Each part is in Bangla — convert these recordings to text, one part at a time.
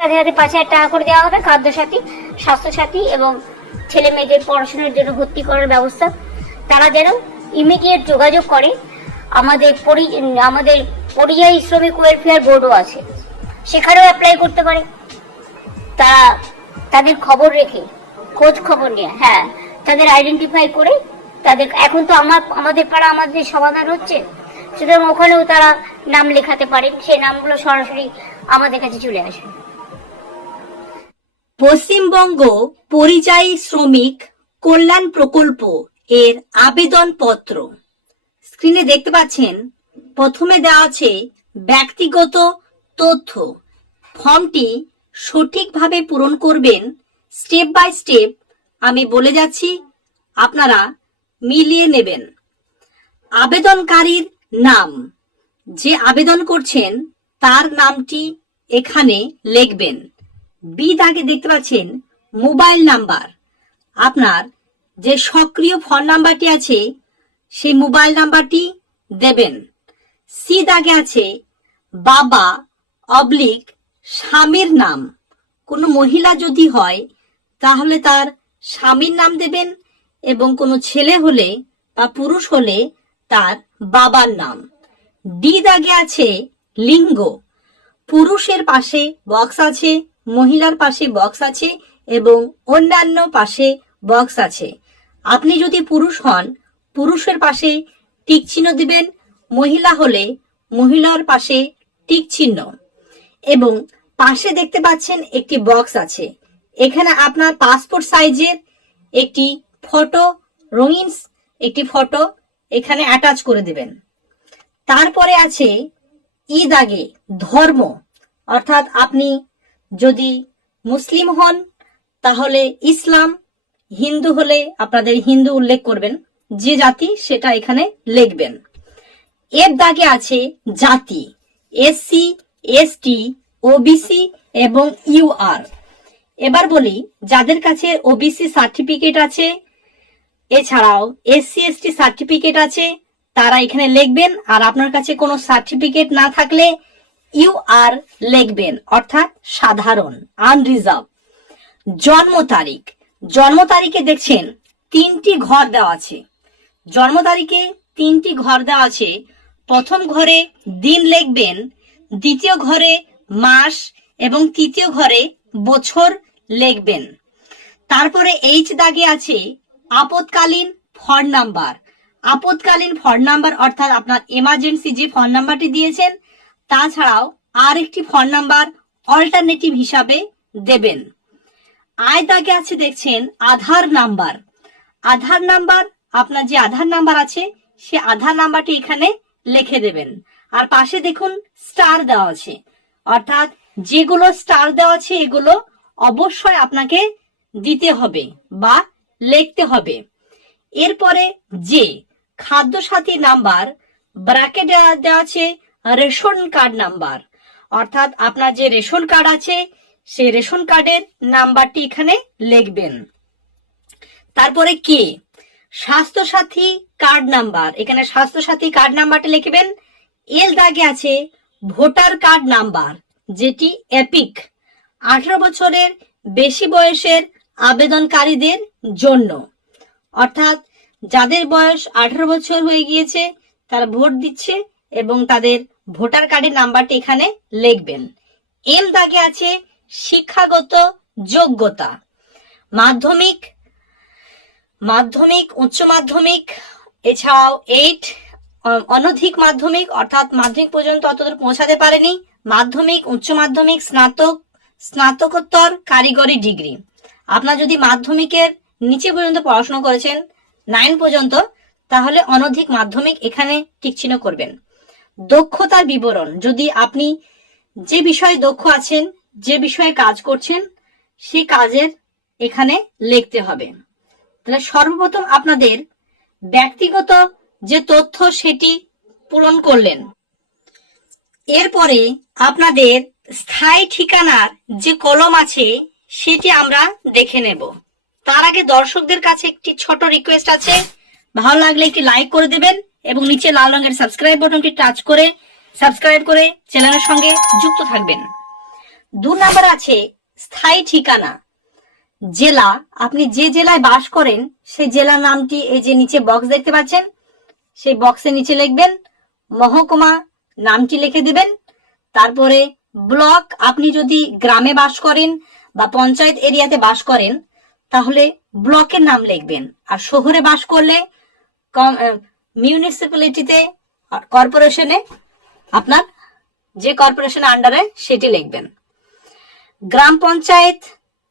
তাদের হাতে পাঁচ হাজার টাকা করে দেওয়া হবে খাদ্য সাথী স্বাস্থ্য সাথী এবং ছেলে মেয়েদের পড়াশোনার জন্য ভর্তি করার ব্যবস্থা। তারা যেন ইমিডিয়েট যোগাযোগ করে। আমাদের পরি- আমাদের পরিযায়ী শ্রমিক ওয়েলফেয়ার বোর্ডও আছে। সেখানেও অ্যাপ্লাই করতে পারে। তারা তাদের খবর রেখে, খোঁজ খবর নিয়ে হ্যাঁ তাদের আইডেন্টিফাই করে তাদের, এখন তো আমার, আমাদের পাড়া আমাদের সমাধান হচ্ছে। সুতরাং ওখানেও তারা নাম লেখাতে পারেন সেই নামগুলো সরাসরি আমাদের কাছে চলে আসবে। পশ্চিমবঙ্গ পরিযায়ী শ্রমিক কল্যাণ প্রকল্প এর আবেদন পত্র স্ক্রিনে দেখতে পাচ্ছেন, প্রথমে দেওয়া আছে ব্যক্তিগত তথ্য। ফর্মটি সঠিকভাবে পূরণ করবেন। স্টেপ বাই স্টেপ আমি বলে যাচ্ছি, আপনারা মিলিয়ে নেবেন। আবেদনকারীর নাম। যে আবেদন করছেন, তার নামটি এখানে লিখবেন। বি দাগে দেখতে পাচ্ছেন মোবাইল নাম্বার। আপনার যে সক্রিয় ফোন নাম্বারটি আছে, সেই মোবাইল নাম্বারটি দেবেন। সি দাগে আছে বাবা অবলিক স্বামীর নাম। কোনো মহিলা যদি হয়, তাহলে তার স্বামীর নাম দেবেন এবং কোনো ছেলে হলে বা পুরুষ হলে তার বাবার নাম। ডি দাগে আছে লিঙ্গ। পুরুষের পাশে বক্স আছে মহিলার পাশে বক্স আছে এবং অন্যান্য পাশে বক্স আছে। আপনি যদি পুরুষ হন, পুরুষের পাশে টিক চিহ্ন দিবেন, মহিলা হলে মহিলার পাশে টিক চিহ্ন। এবং পাশে দেখতে পাচ্ছেন একটি বক্স আছে। এখানে আপনার পাসপোর্ট সাইজের একটি ফটো রঙিন একটি ফটো এখানে অ্যাটাচ করে দেবেন। তারপরে আছে ঈদ আগে, ধর্ম। অর্থাৎ আপনি যদি মুসলিম হন, তাহলে ইসলাম, হিন্দু হলে আপনাদের হিন্দু উল্লেখ করবেন, যে জাতি সেটা এখানে লিখবেন। এর দাগে আছে জাতি এসসি এসটি ওবিসি এবং ইউআর এবার বলি, যাদের কাছে ওবিসি সার্টিফিকেট আছে, এছাড়াও এসসি এসটি সার্টিফিকেট আছে, তারা এখানে লিখবেন, আর আপনার কাছে কোনো সার্টিফিকেট না থাকলে ইউ আর লিখবেন, অর্থাৎ সাধারণ আনরিজার্ভ জন্ম তারিখ। জন্ম তারিখে দেখছেন তিনটি ঘর দেওয়া আছে। জন্ম তারিখে তিনটি ঘর দেওয়া আছে। প্রথম ঘরে দিন লিখবেন, দ্বিতীয় ঘরে মাস এবং তৃতীয় ঘরে বছর লিখবেন। তারপরে এইচ দাগে আছে আপতকালীন ফোন নাম্বার আপদকালীন ফোন নাম্বার অর্থাৎ আপনার এমার্জেন্সি যে ফোন নাম্বারটি দিয়েছেন তাছাড়াও আর একটি ফোন নাম্বার অল্টারনেটিভ হিসাবে দেবেন। আয় দাগে আছে দেখছেন আধার নাম্বার। আধার নাম্বার, আপনার যে আধার নাম্বার আছে, সে আধার নাম্বারটি এখানে লিখে দেবেন। আর পাশে দেখুন স্টার দেওয়া আছে। অর্থাৎ যেগুলো স্টার দেওয়া আছে, এগুলো অবশ্যই আপনাকে দিতে হবে বা লিখতে হবে। এরপরে যে খাদ্য সাথী নাম্বার, ব্র্যাকেট দেওয়া আছে রেশন কার্ড নাম্বার। অর্থাৎ আপনার যে রেশন কার্ড আছে, সেই রেশন কার্ডের নাম্বারটি এখানে লিখবেন। তারপরে কে? স্বাস্থ্য সাথী কার্ড নাম্বার। এখানে স্বাস্থ্য সাথী কার্ড নাম্বারটা লিখবেন। এল দাগে আছে ভোটার কার্ড নাম্বার, যেটি এপিক। আঠারো বছরের বেশি বয়সের আবেদনকারীদের জন্য। অর্থাৎ যাদের বয়স আঠারো বছর হয়ে গিয়েছে, তারা ভোট দিচ্ছে এবং তাদের ভোটার কার্ডের নাম্বারটি এখানে লিখবেন। এম দাগে আছে শিক্ষাগত যোগ্যতা। মাধ্যমিক মাধ্যমিক, উচ্চ মাধ্যমিক, এছাড়াও এইট, অনধিক মাধ্যমিক, অর্থাৎ মাধ্যমিক পর্যন্ত অতদূর পৌঁছাতে পারেনি। মাধ্যমিক, উচ্চ মাধ্যমিক, স্নাতক, স্নাতকোত্তর কারিগরি ডিগ্রি। আপনার যদি মাধ্যমিকের নিচে পর্যন্ত পড়াশোনা করেছেন, নাইন পর্যন্ত, তাহলে অনধিক মাধ্যমিক এখানে টিকচিহ্ন করবেন। দক্ষতার বিবরণ। যদি আপনি যে বিষয়ে দক্ষ আছেন, যে বিষয়ে কাজ করছেন সেই কাজের এখানে লিখতে হবে। তাহলে সর্বপ্রথম আপনাদের ব্যক্তিগত যে তথ্য সেটি পূরণ করলেন। এরপরে আপনাদের স্থায়ী ঠিকানার যে কলম আছে, সেটি আমরা দেখে নেব। তার আগে দর্শকদের কাছে একটি ছোট রিকোয়েস্ট আছে। ভালো লাগলে একটি লাইক করে দেবেন। এবং নিচে লাল রঙের সাবস্ক্রাইব বাটনটি টাচ করে সাবস্ক্রাইব করে চ্যানেলের সঙ্গে যুক্ত থাকবেন। দু নাম্বার আছে স্থায়ী ঠিকানা। জেলা, আপনি যে জেলায় বাস করেন, সেই জেলার নামটি এই যে নিচে বক্স দেখতে পাচ্ছেন, সেই বক্সের নিচে লিখবেন, মহকুমা নামটি লিখে দিবেন। তারপরে ব্লক, আপনি যদি গ্রামে বাস করেন বা পঞ্চায়েত এরিয়াতে বাস করেন, তাহলে ব্লকের নাম লিখবেন। আর শহরে বাস করলে মিউনিসিপ্যালিটিতে কর্পোরেশনে আপনার যে কর্পোরেশন আন্ডারে সেটি লিখবেন। গ্রাম পঞ্চায়েত,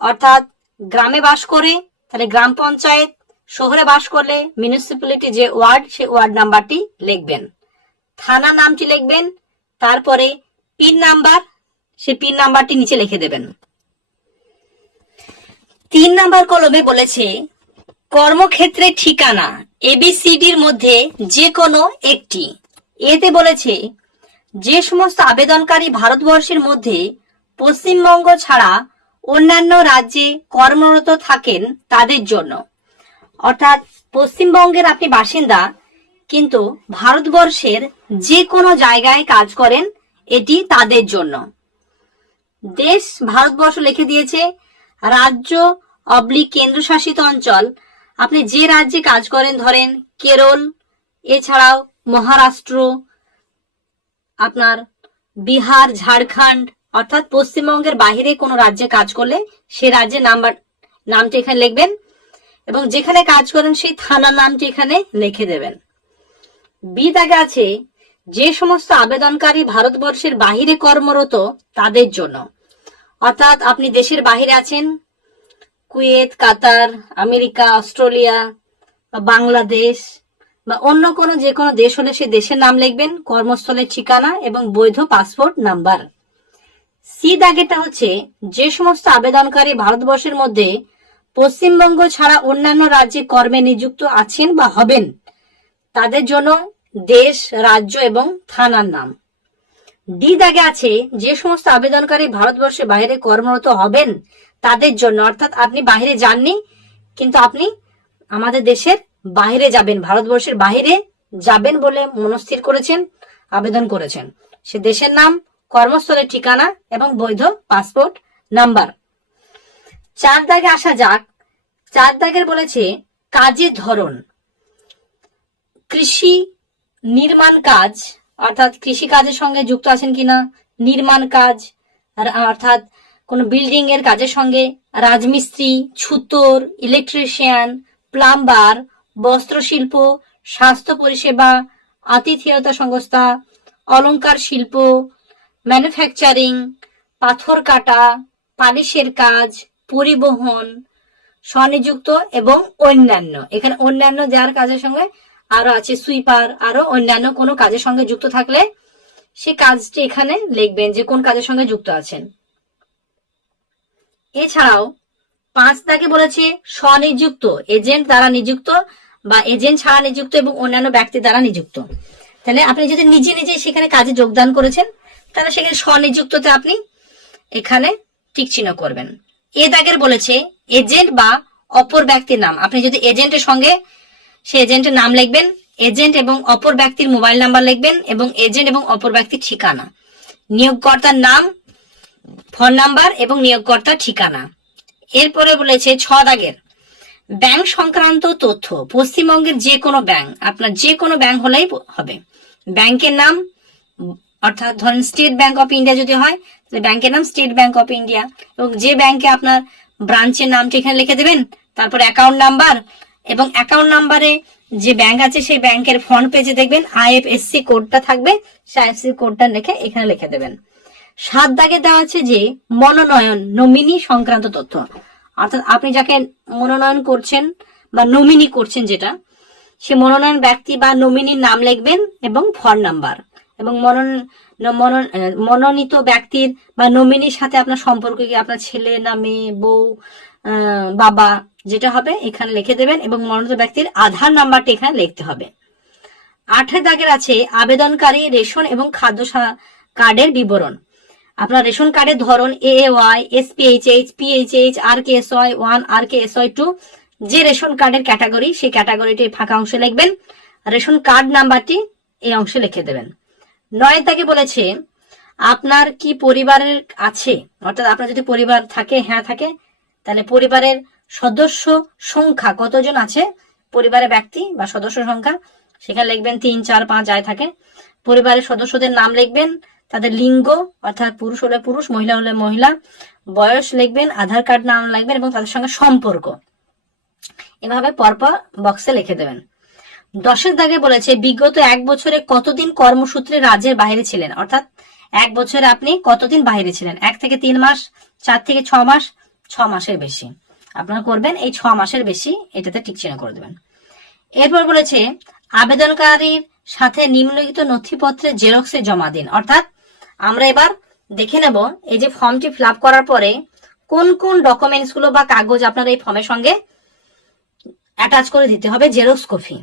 অর্থাৎ গ্রামে বাস করে, তাহলে গ্রাম পঞ্চায়েত, শহরে বাস করলে মিউনিসিপ্যালিটি যে ওয়ার্ড সে ওয়ার্ড নাম্বারটি লিখবেন। থানা নামটি লিখবেন, তারপরে পিন নাম্বার সে পিন নাম্বারটি নিচে লিখে দেবেন। তিন নাম্বার কলমে বলেছে কর্মক্ষেত্রের ঠিকানা এবিসিডির মধ্যে যে কোনো একটি। এতে বলেছে, যে সমস্ত আবেদনকারী ভারতবর্ষের মধ্যে পশ্চিমবঙ্গ ছাড়া অন্যান্য রাজ্যে কর্মরত থাকেন তাদের জন্য। অর্থাৎ পশ্চিমবঙ্গের আপনি বাসিন্দা, কিন্তু ভারতবর্ষের যে কোনো জায়গায় কাজ করেন, এটি তাদের জন্য। দেশ ভারতবর্ষ লিখে দিয়েছে, রাজ্য অবলিক কেন্দ্রশাসিত অঞ্চল আপনি যে রাজ্যে কাজ করেন, ধরেন কেরল, এছাড়াও মহারাষ্ট্র, আপনার বিহার, ঝাড়খণ্ড, অর্থাৎ পশ্চিমবঙ্গের বাইরে কোনো রাজ্যে কাজ করলে সে রাজ্যের নাম্বার, নামটি এখানে লিখবেন এবং যেখানে কাজ করেন সেই থানার নামটি এখানে লিখে দেবেন। বি দাগে আছে, যে সমস্ত আবেদনকারী ভারতবর্ষের বাহিরে কর্মরত তাদের জন্য। অর্থাৎ আপনি দেশের বাহিরে আছেন কুয়েত, কাতার, আমেরিকা, অস্ট্রেলিয়া বা বাংলাদেশ বা অন্য কোনো যে কোনো দেশ হলে সে দেশের নাম লিখবেন, কর্মস্থলের ঠিকানা এবং বৈধ পাসপোর্ট নাম্বার। সি দাগেটা হচ্ছে যে সমস্ত আবেদনকারী ভারতবর্ষের মধ্যে পশ্চিমবঙ্গ ছাড়া অন্যান্য রাজ্যে কর্মে নিযুক্ত আছেন বা হবেন, তাদের জন্য দেশ, রাজ্য এবং থানার নাম। ডি দাগে আছে যে সমস্ত আবেদনকারী ভারতবর্ষের বাইরে কর্মরত হবেন তাদের জন্য। অর্থাৎ আপনি বাইরে যাননি, কিন্তু আপনি আমাদের দেশের বাইরে যাবেন, ভারতবর্ষের বাইরে যাবেন বলে মনস্থির করেছেন, আবেদন করেছেন। সে দেশের নাম, কর্মস্থলের ঠিকানা এবং বৈধ পাসপোর্ট নাম্বার। চার দাগে আসা যাক। চার দাগের বলেছে কাজের ধরন। কৃষি নির্মাণ কাজ, অর্থাৎ কৃষি কাজের সঙ্গে যুক্ত আছেন কিনা? নির্মাণ কাজ অর্থাৎ কোনো বিল্ডিং এর কাজের সঙ্গে রাজমিস্ত্রি, ছুতোর ইলেকট্রিশিয়ান প্লাম্বার বস্ত্রশিল্প, স্বাস্থ্য পরিষেবা, আতিথেয়তা সংস্থা, অলংকার শিল্প ম্যানুফ্যাকচারিং পাথর কাটা, পালিশের কাজ, পরিবহন, স্বনিযুক্ত এবং অন্যান্য। এখানে অন্যান্য যার কাজের সঙ্গে আরও আছে সুইপার আরও অন্যান্য কোনো কাজের সঙ্গে যুক্ত থাকলে সে কাজটি এখানে লিখবেন যে কোন কাজের সঙ্গে যুক্ত আছেন। এছাড়াও পাঁচ দাগে বলেছে স্বনিযুক্ত, এজেন্ট দ্বারা নিযুক্ত বা এজেন্ট ছাড়া নিযুক্ত এবং অন্যান্য ব্যক্তি দ্বারা নিযুক্ত। তাহলে আপনি যদি নিজে নিজে সেখানে কাজে যোগদান করেছেন, তাহলে সেখানে স্বনিযুক্ততে আপনি এখানে টিক চিহ্ন করবেন। এ দাগের বলেছে এজেন্ট বা অপর ব্যক্তির নাম। আপনি যদি এজেন্টের সঙ্গে সে এজেন্টের নাম লিখবেন, এজেন্ট এবং অপর ব্যক্তির মোবাইল নাম্বার লিখবেন এবং এজেন্ট এবং অপর ব্যক্তির ঠিকানা। নিয়োগকর্তার নাম ফোন নাম্বার এবং নিয়োগকর্তার ঠিকানা। এরপরে বলেছে ছ দাগের। ব্যাংক সংক্রান্ত তথ্য। পশ্চিমবঙ্গের যে কোনো ব্যাংক, আপনার যে কোনো ব্যাংক হলেই হবে। ব্যাংকের নাম, অর্থাৎ ধরেন স্টেট ব্যাংক অফ ইন্ডিয়া যদি হয়, তাহলে ব্যাংকের নাম স্টেট ব্যাংক অফ ইন্ডিয়া। এবং যে ব্যাংকে আপনার ব্রাঞ্চের নামটা এখানে লিখে দেবেন, তারপর অ্যাকাউন্ট নাম্বার এবং অ্যাকাউন্ট নাম্বারে যে ব্যাংক আছে সেই ব্যাংকের ফ্রন্ট পেজে দেখবেন, আইএফএসসি কোডটা থাকবে, সেই আইএফএসসি কোডটা লিখে এখানে লিখে দেবেন। সাত দাগে দেওয়া আছে যে মনোনয়ন, নমিনি সংক্রান্ত তথ্য। অর্থাৎ আপনি যাকে মনোনয়ন করছেন বা নমিনি করছেন যেটা, সে মনোনয়ন ব্যক্তি বা নমিনির নাম লিখবেন এবং ফোন নাম্বার। এবং মনোনয়ন মনোন- মনোনীত ব্যক্তির বা নমিনির সাথে আপনার সম্পর্ক কি, আপনার ছেলে না মেয়ে, বউ বাবা, যেটা হবে এখানে লিখে দেবেন এবং মনোনীত ব্যক্তির আধার নাম্বারটি এখানে লিখতে হবে। আঠের দাগের আছে আবেদনকারী রেশন এবং খাদ্য কার্ডের বিবরণ। আপনার রেশন কার্ডের ধরন A A Y S PHH R K S Y one R K S Y two যে রেশন কার্ডের ক্যাটাগরি, সেই ক্যাটাগরিটি ফাঁকা অংশে লিখবেন। রেশন কার্ড নাম্বারটি এই অংশে লিখে দেবেন। নয় তাকে বলেছে, আপনার কি পরিবারের আছে? অর্থাৎ আপনার যদি পরিবার থাকে হ্যাঁ থাকে, তাহলে পরিবারের সদস্য সংখ্যা কতজন আছে? পরিবারের ব্যক্তি বা সদস্য সংখ্যা, সেখানে লিখবেন তিন, চার, পাঁচ যায় থাকে। পরিবারের সদস্যদের নাম লিখবেন তাদের লিঙ্গ, অর্থাৎ পুরুষ হলে পুরুষ, মহিলা হলে মহিলা, বয়স লিখবেন, আধার কার্ড, নাম লিখবেন এবং তাদের সঙ্গে সম্পর্ক। এভাবে পরপর বক্সে লিখে দেবেন। দশের দাগে বলেছে, বিগত এক বছরে কতদিন কর্মসূত্রে রাজ্যের বাইরে ছিলেন? অর্থাৎ এক বছরে আপনি কতদিন বাইরে ছিলেন? এক থেকে তিন মাস, চার থেকে ছ মাস, ছ মাসের বেশি। আপনারা করবেন, এই ছ মাসের বেশি এটাতে টিক চিহ্ন করে দেবেন। এরপর বলেছে, আবেদনকারীর সাথে নিম্নলিখিত নথিপত্রে জেরক্সে জমা দিন। অর্থাৎ আমরা এবার দেখে নেব এই যে ফর্মটি ফিল করার পরে কোন কোন ডকুমেন্টসগুলো বা কাগজ আপনার এই ফর্মের সঙ্গে অ্যাটাচ করে দিতে হবে জেরক্স কপি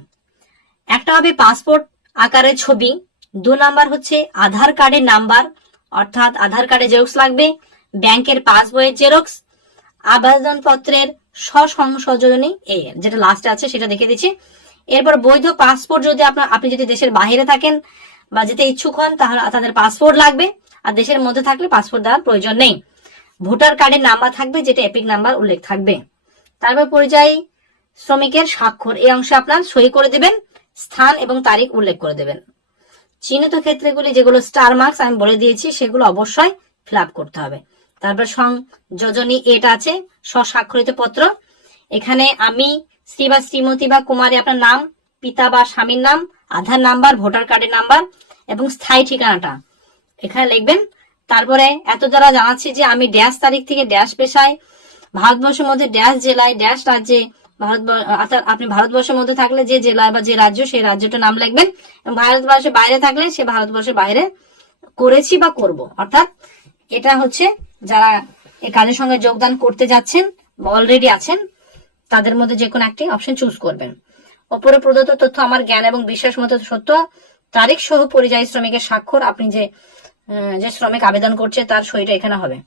একটা হবে পাসপোর্ট আকারের ছবি, দু নাম্বার হচ্ছে আধার কার্ডের নাম্বার, অর্থাৎ আধার কার্ডের জেরক্স লাগবে, ব্যাংকের পাসবইয়ের জেরক্স আবেদনপত্রের স্বসংশোধনী, এ, যেটা লাস্টে আছে সেটা দেখে দিচ্ছি। এরপর বৈধ পাসপোর্ট যদি আপনার, আপনি যদি দেশের বাইরে থাকেন বা যেতে ইচ্ছুক হন, তাহলে তাদের পাসপোর্ট লাগবে। আর দেশের মধ্যে থাকলে পাসপোর্ট দেওয়ার প্রয়োজন নেই। ভোটার কার্ডের নাম্বার থাকবে, যেটা এপিক নাম্বার উল্লেখ থাকবে। তারপর পরিযায়ী শ্রমিকের স্বাক্ষর, এই অংশে আপনার সই করে দেবেন, স্থান এবং তারিখ উল্লেখ করে দেবেন। চিহ্নিত ক্ষেত্রগুলি যেগুলো স্টার মার্কস, আমি বলে দিয়েছি, সেগুলো অবশ্যই ফিল করতে হবে। তারপর সংযোজনী, এটা আছে, স্বস্বাক্ষরিত পত্র। এখানে আমি শ্রী বা শ্রীমতী বা কুমারী, আপনার নাম, পিতা বা স্বামীর নাম আধার নাম্বার, ভোটার কার্ডের নাম্বার এবং স্থায়ী ঠিকানাটা। এখানে লিখবেন, তারপরে এত দ্বারা জানাচ্ছি যে আমি ড্যাশ তারিখ থেকে ড্যাশ পেশায়, ভারতবর্ষের মধ্যে ড্যাশ জেলায়, ড্যাশ রাজ্যে, ভারত, অর্থাৎ আপনি ভারতবর্ষের মধ্যে থাকলে যে জেলা বা যে রাজ্য, সেই রাজ্যটার নাম লিখবেন এবং ভারতবর্ষের বাইরে থাকলে সে ভারতবর্ষের বাইরে করেছি বা করব। অর্থাৎ এটা হচ্ছে যারা এই কাজের সঙ্গে যোগদান করতে যাচ্ছেন অলরেডি আছেন, তাদের মধ্যে যে কোনো একটি অপশন চুজ করবেন। ওপরে প্রদত্ত তথ্য আমার জ্ঞান এবং বিশ্বাস মতো সত্য। তারিখ সহ পরিযায়ী শ্রমিকের স্বাক্ষর, আপনি যে যে শ্রমিক আবেদন করছে তার সইটা এখানে হবে।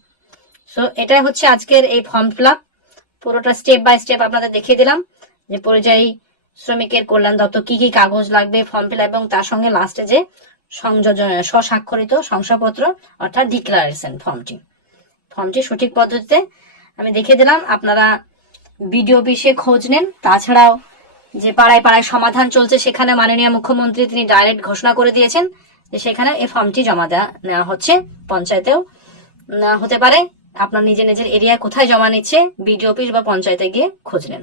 সো এটাই হচ্ছে আজকের এই ফর্ম ফিল পুরোটা স্টেপ বাই স্টেপ আপনাদের দেখিয়ে দিলাম যে পরিযায়ী শ্রমিকের কল্যাণ দপ্তর কি কি কাগজ লাগবে ফর্ম ফিল এবং তার সঙ্গে লাস্টে যে সংযোজন স্বস্বাক্ষরিত শংসাপত্র অর্থাৎ ডিক্লারেশন ফর্মটি ফর্মটি সঠিক পদ্ধতিতে আমি দেখিয়ে দিলাম। আপনারা বিডিও অফিসে খোঁজ নেন। তাছাড়াও যে পাড়ায় পাড়ায় সমাধান চলছে, সেখানে মাননীয় মুখ্যমন্ত্রী তিনি ডাইরেক্ট ঘোষণা করে দিয়েছেন যে সেখানে এই ফর্মটি জমা দেওয়া নেওয়া হচ্ছে পঞ্চায়েতেও। হতে পারে আপনার নিজের নিজের এরিয়ায় কোথায় জমা নিচ্ছে বিডিও অফিস বা পঞ্চায়েতে গিয়ে খোঁজ নেন।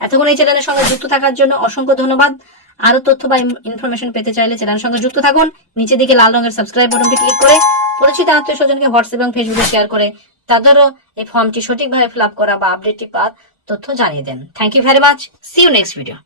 এতক্ষণ এই চ্যানেলের সঙ্গে যুক্ত থাকার জন্য অসংখ্য ধন্যবাদ। আরও তথ্য বা ইনফরমেশন পেতে চাইলে চ্যানেলের সঙ্গে যুক্ত থাকুন। নিচে দিকে লাল রঙের সাবস্ক্রাইব বাটনটি ক্লিক করে পরিচিত আত্মীয় স্বজনকে হোয়াটসঅ্যাপ এবং ফেসবুকে শেয়ার করে, তাদেরও এই ফর্মটি সঠিকভাবে ফিল আপ করা বা আপডেটটি পাওয়ার তথ্য জানিয়ে দেন। Thank you very much see you next video